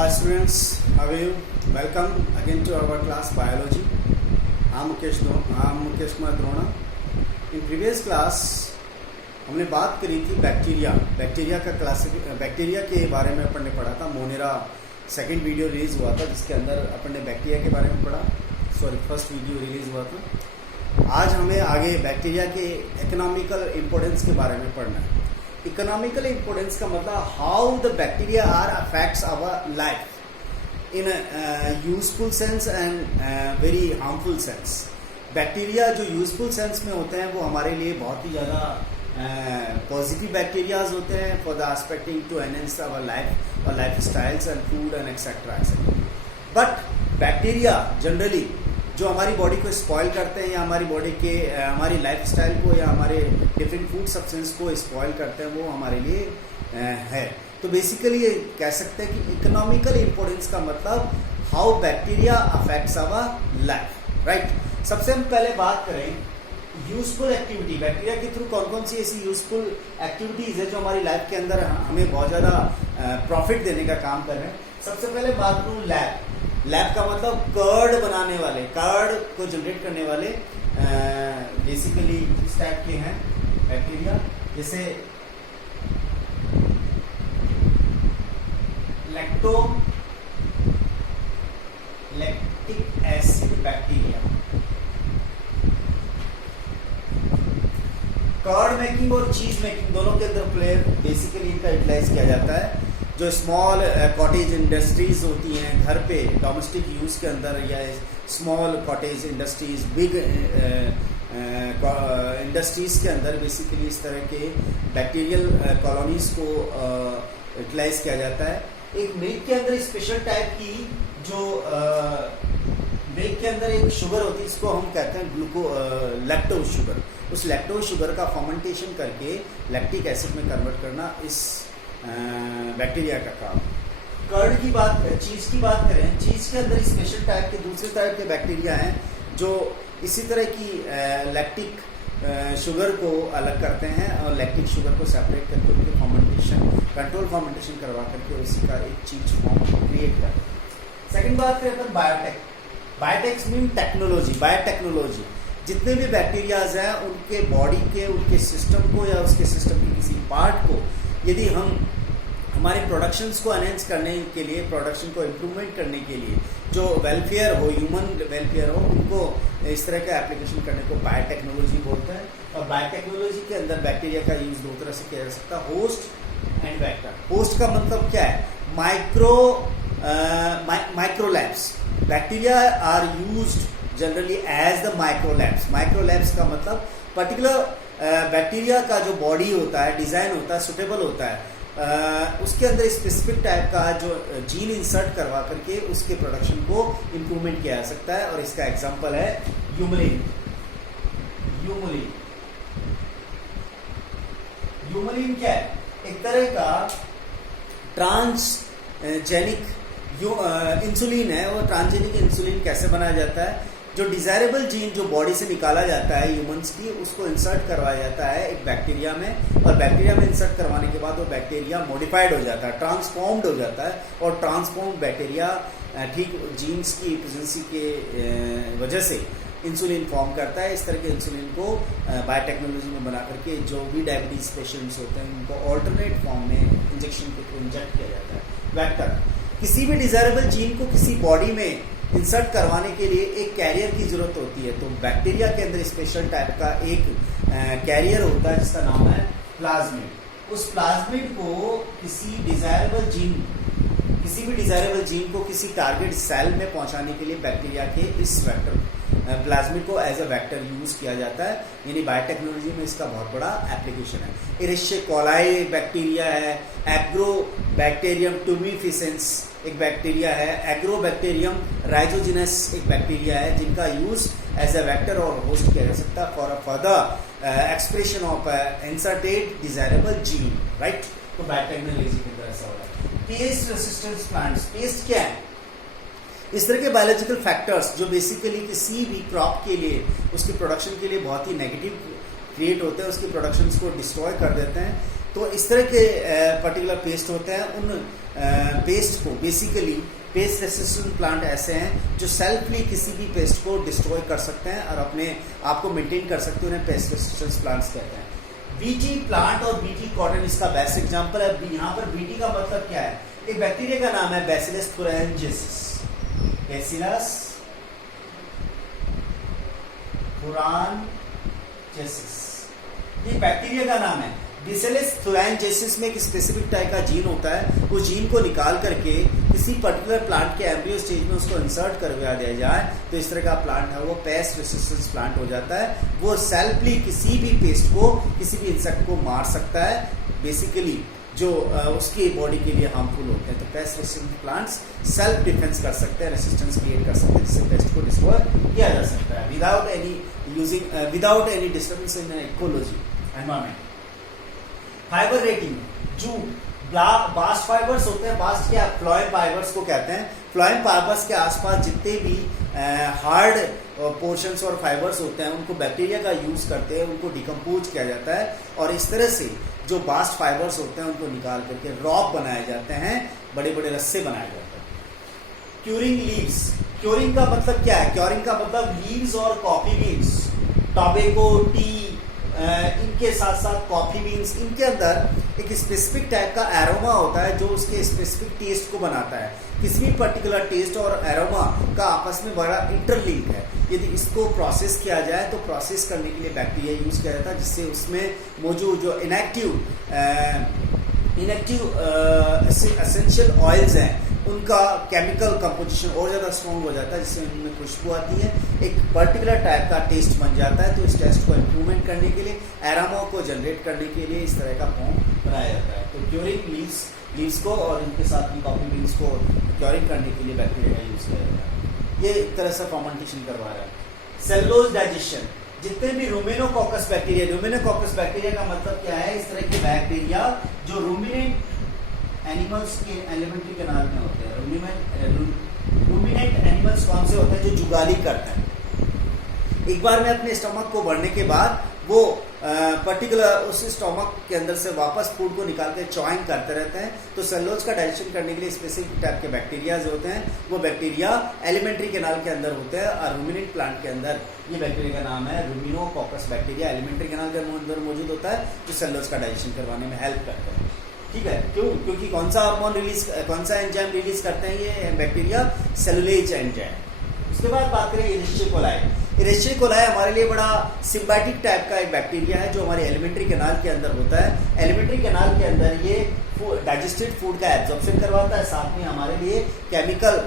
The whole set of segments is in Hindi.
Hi students, how are you? Welcome again to our class biology. I'm Mukesh Kumar Drona. In previous class हमने बात करी थी बैक्टीरिया के बारे में अपन ने पढ़ा था. मोनेरा सेकंड वीडियो रिलीज हुआ था जिसके अंदर अपन ने बैक्टीरिया के बारे में पढ़ा. फर्स्ट वीडियो रिलीज हुआ था. आज हमें आगे बैक्टीरिया के इकोनॉमिकल इम्पोर्टेंस के बारे में पढ़ना है. इकोनॉमिकल इम्पोर्टेंस का मतलब how the bacteria are affects our life in useful sense and very harmful sense. Bacteria जो यूजफुल सेंस में होते हैं वो हमारे लिए बहुत ही ज़्यादा पॉजिटिव बैक्टीरियाज होते हैं for the expecting to enhance our life और lifestyles and food and etcetera. But bacteria generally जो हमारी बॉडी को स्पॉइल करते हैं या हमारी बॉडी के हमारी लाइफ स्टाइल को या हमारे डिफरेंट फूड सब्सटेंस को स्पॉइल करते हैं वो हमारे लिए है. तो बेसिकली ये कह सकते हैं कि इकोनॉमिकल इम्पोर्टेंस का मतलब how bacteria affects our life. Right. सबसे हम पहले बात करें यूजफुल एक्टिविटी. बैक्टीरिया के थ्रू कौन कौन सी ऐसी यूजफुल एक्टिविटीज है जो हमारी लाइफ के अंदर हमें बहुत ज़्यादा प्रॉफिट देने का काम कर रहे हैं. सबसे पहले बात करूँ लैब का मतलब कर्ड बनाने वाले, कर्ड को जनरेट करने वाले बेसिकली इस टाइप के हैं बैक्टीरिया. जैसे lactic acid bacteria. Curd making और चीज मेकिंग दोनों के अंदर प्लेयर बेसिकली इनका यूटिलाइज किया जाता है. जो स्मॉल कॉटेज इंडस्ट्रीज होती हैं घर पे डोमेस्टिक यूज़ के अंदर या small cottage industries big industries के अंदर बेसिकली इस तरह के बैक्टीरियल कॉलोनीज को यूटिलाइज किया जाता है. एक मिल्क के अंदर स्पेशल टाइप की जो मिल्क के अंदर एक शुगर होती है इसको हम कहते हैं लैक्टोज शुगर. उस लैक्टोज शुगर का फर्मेंटेशन करके लैक्टिक एसिड में कन्वर्ट करना इस बैक्टीरिया का काम. कर्ड की बात, चीज की बात करें, चीज के अंदर स्पेशल टाइप के दूसरे टाइप के बैक्टीरिया हैं जो इसी तरह की लैक्टिक शुगर को अलग करते हैं और लैक्टिक शुगर को सेपरेट करके उनके कंट्रोल फर्मेंटेशन करवा करके उसी का एक चीज फॉर्म क्रिएट करते हैं. सेकेंड बात करें अपन बायोटेक्स मीन टेक्नोलॉजी. बायोटेक्नोलॉजी जितने भी बैक्टीरियाज हैं उनके बॉडी के उनके सिस्टम को या उसके सिस्टम के किसी पार्ट को यदि हम हमारे प्रोडक्शंस को एनहेंस करने के लिए, प्रोडक्शन को इम्प्रूवमेंट करने के लिए, जो वेलफेयर हो, ह्यूमन वेलफेयर हो, उनको इस तरह का एप्लीकेशन करने को बायोटेक्नोलॉजी बोलते हैं. और बायोटेक्नोलॉजी के अंदर बैक्टीरिया का यूज दो तरह से किया जा सकता है, होस्ट एंड वेक्टर. होस्ट का मतलब क्या है? Microlabs. Bacteria are used generally as the microlabs. Microlabs का मतलब पर्टिकुलर बैक्टीरिया का जो बॉडी होता है, डिजाइन होता है, सुटेबल होता है, उसके अंदर स्पेसिफिक टाइप का जो जीन इंसर्ट करवा करके उसके प्रोडक्शन को इम्प्रूवमेंट किया जा सकता है. और इसका एग्जांपल है ह्यूमुलिन. ह्यूमुलिन क्या है? एक तरह का ट्रांसजेनिक इंसुलिन है. वो ट्रांसजेनिक इंसुलिन कैसे बनाया जाता है? जो डिजायरेबल जीन जो बॉडी से निकाला जाता है ह्यूमंस की, उसको इंसर्ट करवाया जाता है एक बैक्टीरिया में. और बैक्टीरिया में इंसर्ट करवाने के बाद वो बैक्टीरिया मॉडिफाइड हो जाता है, ट्रांसफॉर्म्ड हो जाता है. और ट्रांसफॉर्म्ड बैक्टीरिया ठीक जीन्स की एफिशिएंसी के वजह से इंसुलिन फॉर्म करता है. इस तरह के इंसुलिन को बायोटेक्नोलॉजी में बना करके जो भी डायबिटीज पेशेंट्स होते हैं उनको ऑल्टरनेट फॉर्म में इंजेक्शन के थ्रू इंजेक्ट किया जाता है. वेक्टर किसी भी डिजायरेबल जीन को किसी बॉडी में इंसर्ट करवाने के लिए एक कैरियर की जरूरत होती है. तो बैक्टीरिया के अंदर स्पेशल टाइप का एक कैरियर होता है जिसका नाम है प्लाज्मिड. उस प्लाज्मिड को किसी भी डिजायरेबल जीन को किसी टारगेट सेल में पहुंचाने के लिए बैक्टीरिया के इस वेक्टर प्लाज्मिड को एज अ वेक्टर यूज किया जाता है. यानी बायोटेक्नोलॉजी में इसका बहुत बड़ा एप्लीकेशन है. इरिश्चिया कोलाई बैक्टीरिया है. एग्रोबैक्टीरियम टूबिफिसेंस एक बैक्टीरिया है. एग्रोबैक्टीरियम राइजोजिनस एक बैक्टीरिया है जिनका यूज एज अ वेक्टर और होस्ट किया जा सकता है for further expression of inserted desirable gene. Right. तो बायोटेक्नोलॉजी की तरह से हो रहा है. Paste resistance plants. पेस्ट क्या है? इस तरह के बायोलॉजिकल फैक्टर्स जो बेसिकली किसी भी क्रॉप के लिए, उसके प्रोडक्शन के लिए बहुत ही नेगेटिव क्रिएट होते हैं, उसकी प्रोडक्शंस को डिस्ट्रॉय कर देते हैं. तो इस तरह के पर्टिकुलर पेस्ट होते हैं। उन पेस्ट को बेसिकली पेस्ट रेसिस्टेंट प्लांट ऐसे हैं जो सेल्फली किसी भी पेस्ट को डिस्ट्रॉय कर सकते हैं और अपने आप को मेंटेन कर सकते हैं, उन्हें पेस्ट रेसिस्टेंट प्लांट्स कहते हैं। बीटी प्लांट और बीटी कॉटन इसका बेस्ट एग्जांपल है। यहाँ पर बीटी का मतलब क्या है? एक बैक्टीरिया का नाम है बैसिलस थुरैन्जेसिस। बैसिलस थुरैन्जेसिस ये बैक्टीरिया का नाम है। बैसिलस थुरैन्जेसिस में एक स्पेसिफिक टाइप का जीन होता है। उस जीन को निकाल करके किसी पर्टिकुलर प्लांट के एम्ब्रियो स्टेज में उसको इंसर्ट करवा दिया जाए तो इस तरह का प्लांट है वो पेस्ट रेसिस्टेंस प्लांट हो जाता है। वो सेल्फली किसी भी पेस्ट को, किसी भी इंसेक्ट को मार सकता है, बेसिकली जो उसकी बॉडी के लिए हार्मफुल होते हैं। तो paste resistant plants self defence कर सकते हैं, रेसिस्टेंस क्रिएट कर सकते हैं, जिससे पेस्ट को डिस्ट्रॉय किया जा सकता है without any disturbance in ecology environment. Fibre rating, जो बास्ट फाइबर्स होते हैं, बास्ट क्या फ्लोएम फाइबर्स को कहते हैं। फ्लोएम फाइबर्स के आसपास जितने भी हार्ड पोर्शंस और फाइबर्स होते हैं उनको बैक्टीरिया का यूज करते हैं, उनको डिकम्पोज किया जाता है और इस तरह से जो बास्ट फाइबर्स होते हैं उनको निकाल करके रॉप बनाए जाते हैं, बड़े बड़े रस्से बनाए जाते हैं। क्यूरिंग लीव्स, क्यूरिंग का मतलब क्या है? क्यूरिंग का मतलब लीव्स और कॉफी बीन्स, टोबैको, टी, इनके साथ साथ कॉफी बीन्स, इनके अंदर एक स्पेसिफिक टाइप का एरोमा होता है जो उसके स्पेसिफिक टेस्ट को बनाता है। किसी भी पर्टिकुलर टेस्ट और एरोमा का आपस में बड़ा इंटरलिंक है। यदि इसको प्रोसेस किया जाए तो प्रोसेस करने के लिए बैक्टीरिया यूज किया जाता है, जिससे उसमें मौजूद जो इनएक्टिव एसेंशियल ऑयल्स हैं उनका केमिकल कंपोजिशन और ज़्यादा स्ट्रॉन्ग हो जाता है, जिससे उनमें खुशबू आती है, एक पर्टिकुलर टाइप का टेस्ट बन जाता है। तो इस टेस्ट को इम्प्रूवमेंट करने के लिए, एरोमा को जनरेट करने के लिए इस तरह का फॉर्म बनाया जाता है। तो क्यूरिंग लीव्स को और इनके साथ में कॉफी बीन्स को क्यूरिंग करने के लिए बैक्टीरिया का यूज किया जाता है। ये एक तरह से फर्मेंटेशन करवा रहा है। सेलुलोज डाइजेशन, जितने भी रूमेनोकॉकस बैक्टीरिया, रूमेनोकॉकस बैक्टीरिया का मतलब क्या है? इस तरह के बैक्टीरिया जो रूमिनेंट एनिमल्स के एलिमेंट्री कैनाल में होते हैं। रूमिनेंट एनिमल्स कौन से होते हैं? जो जुगाली करते हैं। एक बार में अपने स्टमक को बढ़ने के बाद वो पर्टिकुलर उस स्टमक के अंदर से वापस फूड को निकाल के च्वाइंग करते रहते हैं। तो सेलुलोज का डाइजेशन करने के लिए स्पेसिफिक टाइप के बैक्टीरिया जो होते हैं वो बैक्टीरिया एलिमेंट्री कैनाल के अंदर होते हैं और रूमिनेंट प्लांट के अंदर ये बैक्टीरिया का नाम है रूमिनोकॉकस बैक्टीरिया। एलिमेंट्री कैनाल के अंदर मौजूद होता है जो सेलुलोज का डाइजेशन करवाने में हेल्प करता है। ठीक है, क्योंकि कौन सा हार्मोन रिलीज, कौन सा एंजाइम रिलीज करते हैं ये बैक्टीरिया? Cellulase enzyme. उसके बाद बात करें इरिश्चिया कोलाई। इरिश्चिया कोलाई हमारे लिए बड़ा सिम्बायोटिक टाइप का एक बैक्टीरिया है जो हमारे एलिमेंट्री कैनाल के अंदर होता है। एलिमेंट्री कैनाल के अंदर ये डाइजेस्टेड फूड का एब्जॉर्प्शन करवाता है, साथ में हमारे लिए केमिकल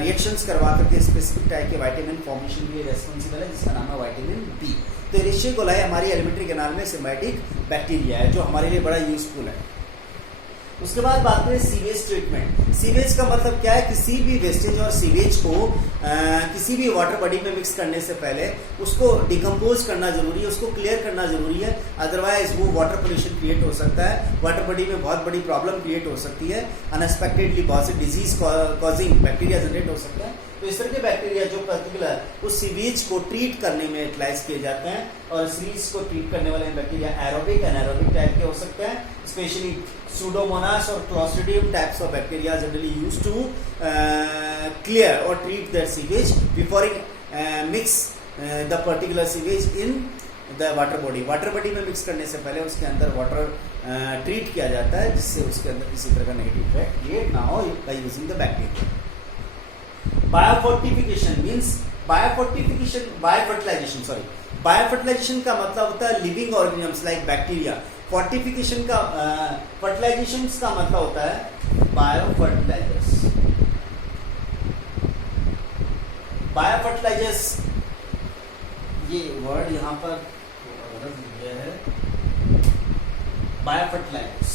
रिएक्शंस करवा करके स्पेसिफिक टाइप के विटामिन फॉर्मेशन के लिए रेस्पॉन्सिबल है, जिसका नाम है विटामिन बी। तो इरिश्चिया कोलाई हमारी एलिमेंट्री कैनाल में सिम्बायोटिक बैक्टीरिया है जो हमारे लिए बड़ा यूजफुल है। उसके बाद बात करें सीवेज ट्रीटमेंट। सीवेज का मतलब क्या है? किसी भी वेस्टेज और सीवेज को किसी भी वाटर बॉडी में मिक्स करने से पहले उसको डिकम्पोज करना जरूरी है, उसको क्लियर करना जरूरी है, अदरवाइज वो वाटर पोल्यूशन क्रिएट हो सकता है, वाटर बॉडी में बहुत बड़ी प्रॉब्लम क्रिएट हो सकती है, अनएक्सपेक्टेडली बहुत से डिजीज कॉजिंग बैक्टीरिया जनरेट हो सकता है। तो इस तरह के बैक्टीरिया जो पर्टिकुलर उस सीवेज को ट्रीट करने में यूटिलाइज किए जाते हैं और सीवेज को ट्रीट करने वाले बैक्टीरिया एरोबिक एनारोबिक टाइप के हो सकते हैं। स्पेशली सूडोमोनास और Clostridium types of bacteria generally used to clear और treat their sewage before mix the particular sewage in the water body. Water body में मिक्स करने से पहले उसके अंदर वाटर ट्रीट किया जाता है, जिससे उसके अंदर किसी तरह का नेगेटिव इफेक्ट क्रिएट ना हो by using the bacteria. Biofortification means biofertilization का मतलब होता है living organisms like bacteria. Fortification का फर्टिलाइजेशन का मतलब होता है बायोफर्टिलाइजर्स। बायोफर्टिलाइजर्स ये वर्ड यहाँ पर गलत दिया है। बायोफर्टिलाइजर्स,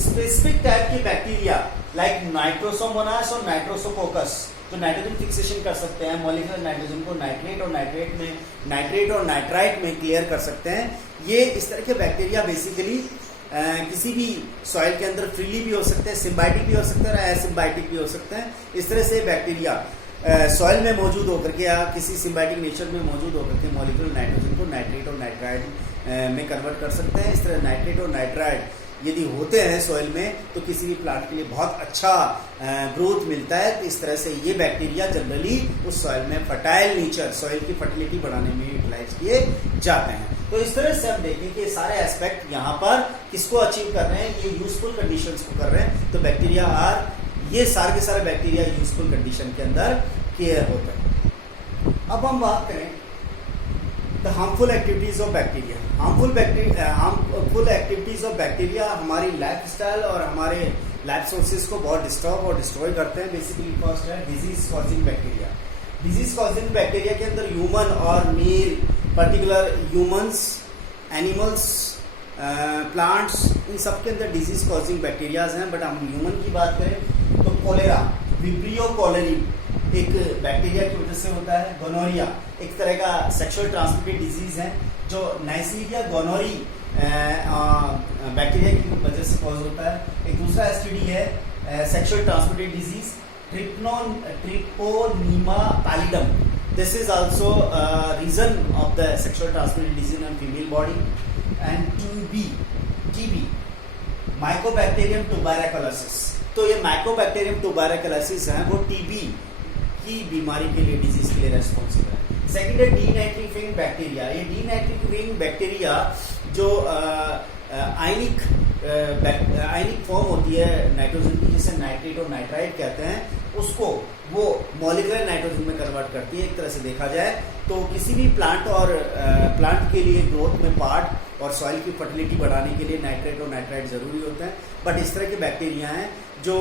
स्पेसिफिक टाइप की बैक्टीरिया लाइक नाइट्रोसोमोनास और नाइट्रोसोकोकस जो नाइट्रोजन फिक्सेशन कर सकते हैं, मॉलिक्यूलर नाइट्रोजन को नाइट्रेट और नाइट्राइट में क्लियर कर सकते हैं। ये इस तरह के बैक्टीरिया बेसिकली किसी भी सॉइल के अंदर फ्रीली भी हो सकते हैं, सिम्बायोटिक भी हो सकते हैं और एसिम्बायोटिक भी हो सकते हैं। इस तरह से बैक्टीरिया सॉइल में मौजूद होकर के या किसी सिम्बायोटिक नेचर में मौजूद होकर के मॉलिक्यूलर नाइट्रोजन को नाइट्रेट और नाइट्राइड में कन्वर्ट कर सकते हैं। इस तरह नाइट्रेट और नाइट्राइड यदि होते हैं सॉइल में तो किसी भी प्लांट के लिए बहुत अच्छा ग्रोथ मिलता है। तो इस तरह से ये बैक्टीरिया जनरली उस सॉइल में फर्टाइल नेचर, सॉइल की फर्टिलिटी बढ़ाने में यूटिलाइज किए जाते हैं। तो इस तरह से हम देखें कि सारे एस्पेक्ट यहाँ पर किसको अचीव कर रहे हैं, ये यूजफुल कंडीशंस को कर रहे हैं। तो बैक्टीरिया ये सारे के सारे बैक्टीरिया यूजफुल कंडीशन के अंदर केयर होते हैं। अब हम बात करें the harmful activities of bacteria. Harmful activities of bacteria हमारी लाइफ स्टाइल और हमारे लाइफ सोर्सेज को बहुत डिस्टर्ब और डिस्ट्रॉय करते हैं। बेसिकली फर्स्ट है disease causing bacteria. Disease causing bacteria के अंदर ह्यूमन और male, particular humans, animals, plants, इन सब के अंदर डिजीज कॉजिंग बैक्टीरियाज हैं। बट हम ह्यूमन की बात करें तो कोलेरा, विब्रियो कोलेरी एक बैक्टीरिया की वजह से होता है। गोनोरिया एक तरह का सेक्सुअल ट्रांसमिटेड डिजीज है जो नाइसीरिया गोनोरी बैक्टीरिया की वजह से कॉज होता है। एक दूसरा एसटीडी है sexual transmitted disease treponema pallidum. This is also reason of the sexual transmitted disease in female body. And TB mycobacterium tuberculosis. तो ये माइकोबैक्टीरियम ट्यूबरकुलोसिस है वो टीबी की बीमारी के लिए, डिजीज के लिए रेस्पॉन्सिबल है। सेकेंड है डीनाइट्रीफिंग बैक्टीरिया। ये डीनाइट्रीफिंग बैक्टीरिया जो आयनिक फॉर्म होती है नाइट्रोजन की, जिसे नाइट्रेट और नाइट्राइड कहते हैं, उसको वो मॉलिक्यूलर नाइट्रोजन में कन्वर्ट करती है। एक तरह से देखा जाए तो किसी भी प्लांट के लिए ग्रोथ में पार्ट और सॉइल की फर्टिलिटी बढ़ाने के लिए नाइट्रेट और नाइट्राइड जरूरी होते हैं। बट इस तरह के बैक्टीरिया हैं जो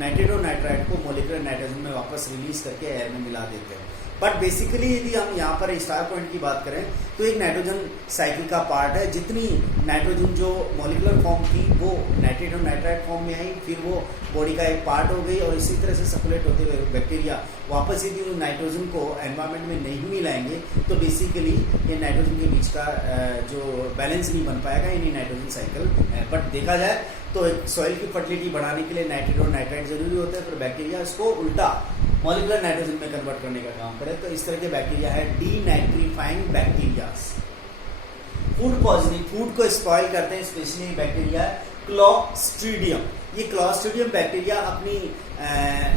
नाइट्रेट और नाइट्राइड को मॉलिक्यूलर नाइट्रोजन में वापस रिलीज करके एयर में मिला देते हैं। बट बेसिकली यदि हम यहाँ पर स्टार पॉइंट की बात करें तो एक नाइट्रोजन साइकिल का पार्ट है। जितनी नाइट्रोजन जो मॉलिक्यूलर फॉर्म थी वो नाइट्रेट और नाइट्राइड फॉर्म में आई, फिर वो बॉडी का एक पार्ट हो गई और इसी तरह से सर्कुलेट होते हुए बैक्टीरिया वापस यदि नाइट्रोजन को एनवायरमेंट में नहीं मिलाएंगे तो बेसिकली ये नाइट्रोजन के बीच का जो बैलेंस नहीं बन पाएगा, यानी नाइट्रोजन साइकिल। बट देखा जाए तो सॉइल की फर्टिलिटी बढ़ाने के लिए नाइट्रेट और नाइट्राइड जरूरी होते हैं। फिर बैक्टीरिया इसको उल्टा मॉलिक्यूलर नाइट्रोजन में कन्वर्ट करने का काम करे। तो इस तरह के बैक्टीरिया है denitrifying bacteria. Food poisoning, food को स्पॉइल करते हैं, स्पेशली बैक्टीरिया क्लॉस्ट्रीडियम। ये क्लॉस्ट्रीडियम बैक्टीरिया अपनी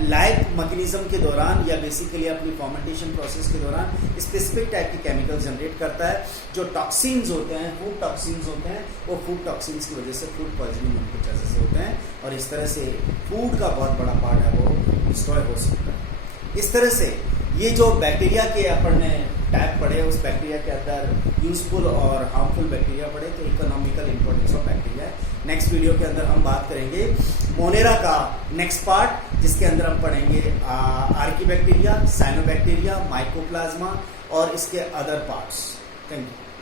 लाइफ मैकेनिज्म के दौरान या बेसिकली अपनी फर्मेंटेशन प्रोसेस के दौरान स्पेसिफिक टाइप के केमिकल जनरेट करता है जो टॉक्सिन्स होते हैं, फूड टॉक्सिन्स होते हैं। वो फूड टॉक्सिन्स की वजह से फूड पॉइजनिंग उनकी वजह से होते हैं और इस तरह से फूड का बहुत बड़ा पार्ट है वो डिस्ट्रॉय हो सकता है। इस तरह से ये जो बैक्टीरिया के अपन ने टाइप पढ़े, उस बैक्टीरिया के अंदर यूजफुल और हार्मफुल बैक्टीरिया पढ़े, तो economical importance of bacteria. Next video के अंदर हम बात करेंगे मोनेरा का नेक्स्ट पार्ट, जिसके अंदर हम पढ़ेंगे आर्की बैक्टीरिया, साइनोबैक्टीरिया, माइकोप्लाज्मा और इसके अदर पार्ट्स। Thank you.